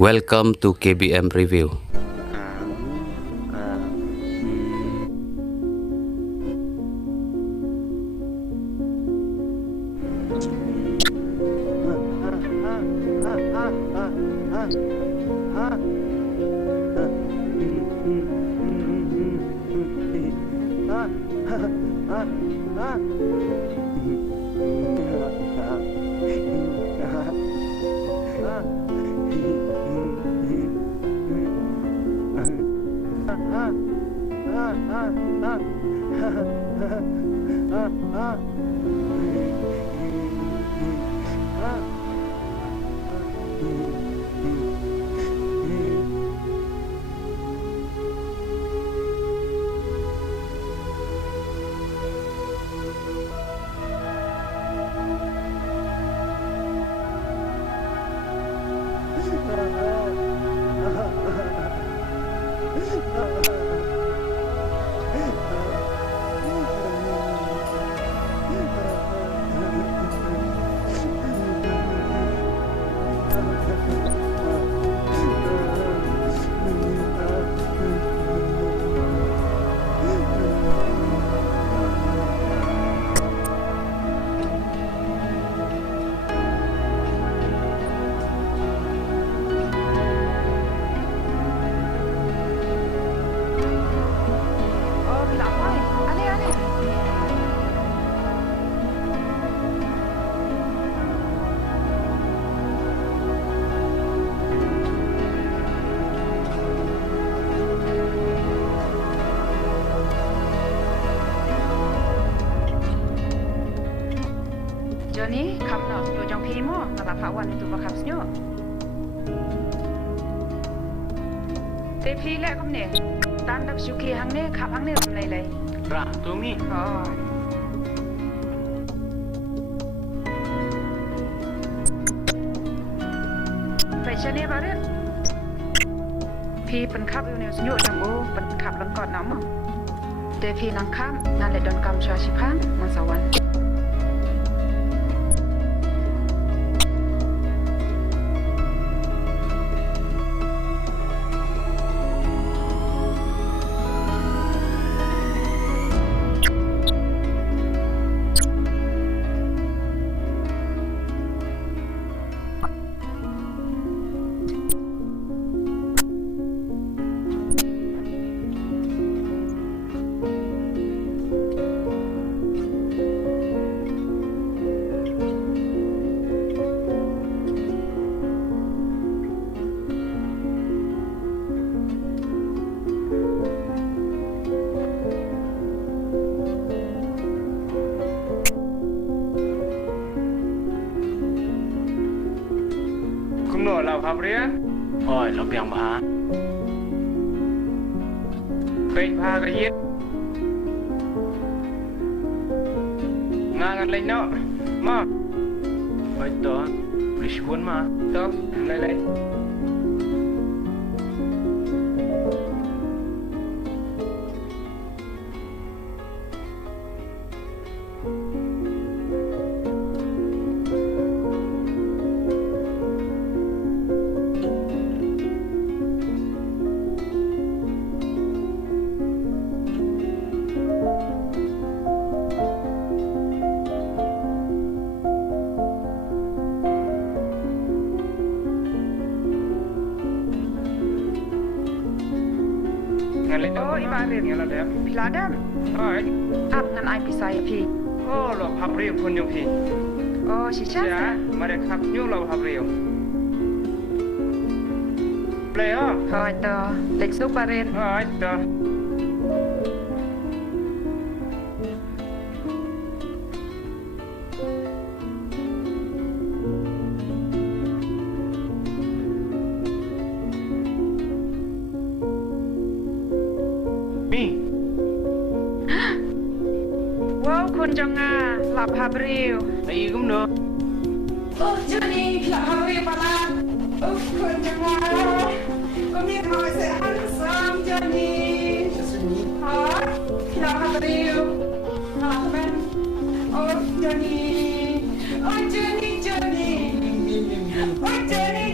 Welcome to KBM Review. Johnny, kamu nak tunjuk filmu? Kata Pak Wan itu bakal senyum. Tapi lek kamu ni, tanda suki hang ni, kap hang ni ramai lay. Ram tu mi. Oh. Fashion ni baru. Pi penkap itu ni senyum janggu, penkap lengkot nama. Tapi nangkap, nalai don kam syasipang, masawan. Kumno lau Fabrian. Oi, lau piang bah. Pei pha cái hiết. Ngang lên nó. Mà. Oi to. Please buồn mà. To, lên. Oh, ibarat ni lah dia. Piladam. Oi. Ap ngan ai pisai pi. Oh, lau Fabrian pun yung pi. Oh, sisa. Ya, mereka kap yung lau Fabrian. Play ah. Hai to, lek su barin. Oi, to. Mi. Wow, kun jangan lap habriu. Ai cũng được. Oh, Johnny, lap habriu pala. Oh, kun jangan. Kami kau saya handsome, Johnny. Ha? Lap habriu. Ha, men. Oh, Johnny. Oh, Johnny. Oh, Johnny.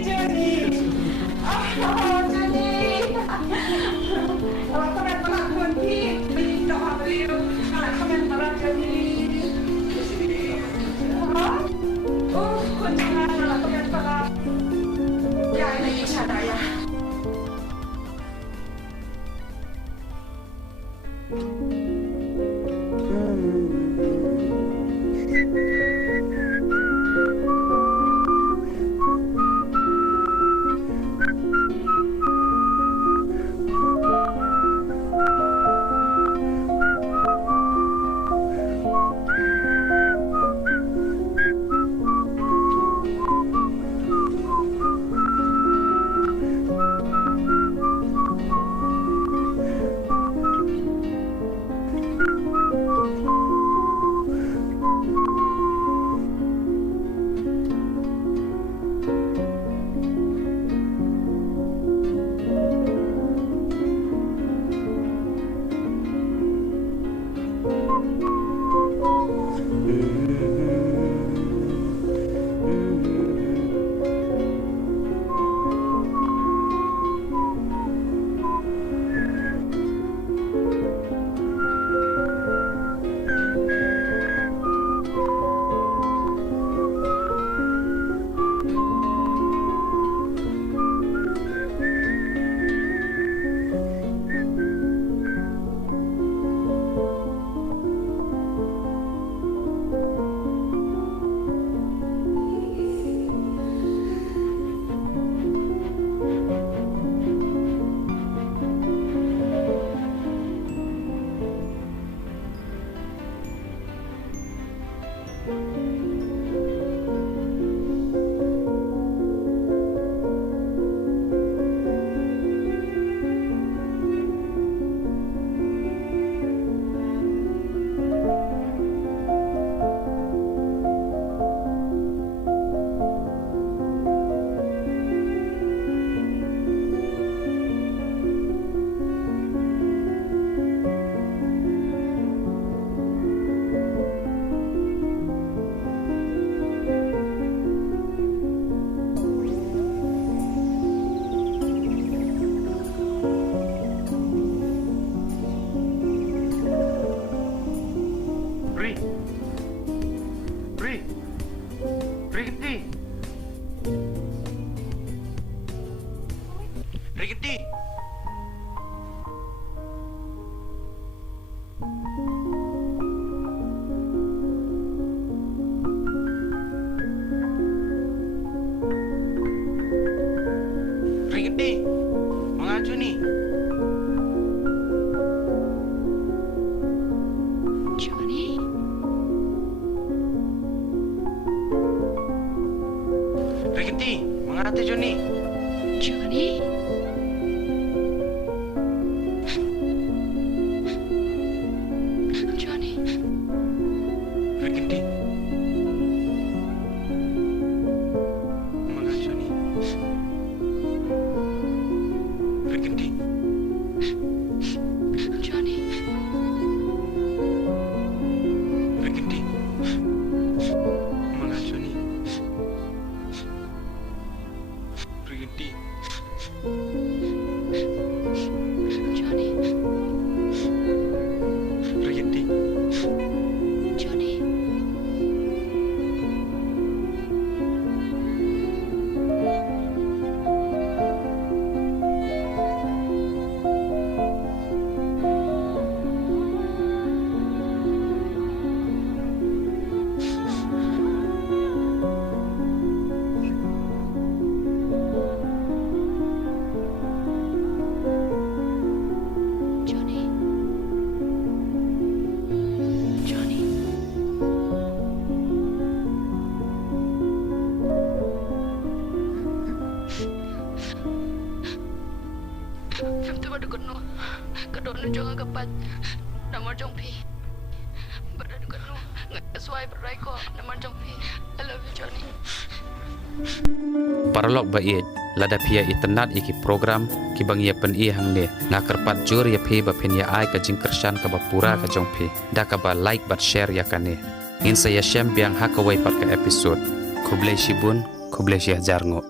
Riggedy. Riggedy. Mengaju ni. Johnny. Riggedy. Mengata Johnny. Johnny. Johnny. Riggedy. Mengaju ni. Riggedy. Johnny. Riggedy. Mengaju ni. Riggedy. Johnny. Riggedy. Johnny. Johnny. Johnny. Phim tu baru kena. Kedua nu jangan kapat. Nama jong pi. Baru kena. Ngaswai berai ko. Nama jong pi. I love you, Johnny. Paralog bait lada pia itenat iki program ki bang ia pen i hang ne ngakerpat jur ya phi ba pen ya ai ka jing kershan ka ba pura ka jong phi da ka ba like bat share ya kane in saya shem biang hakawai pat ka episode kublai shibun kublai shi hajar ngo